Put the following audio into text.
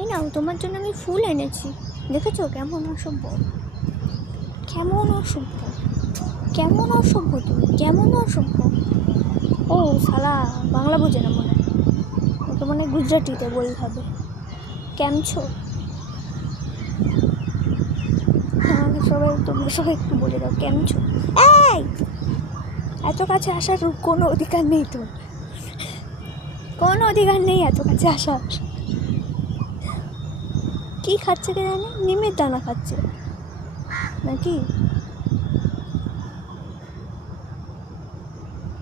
এই নাও, তোমার জন্য আমি ফুল এনেছি। দেখেছো কেমন অসভ্য, কেমন অসভ্য, কেমন অসভ্য, তুমি কেমন অসভ্য। ও শালা বাংলা বোঝে না মনে হয়, ওকে মনে হয় গুজরাটিতে বলতে হবে। কেমছো আমাকে সবাই, তোমরা সবাই একটু বলে দাও কেমছো। এই এত কাছে আসার কোনো অধিকার নেই তোর, কোনো অধিকার নেই এত কাছে আসার। কি খাচ্ছে কে জানে, নিমের দানা খাচ্ছে নাকি?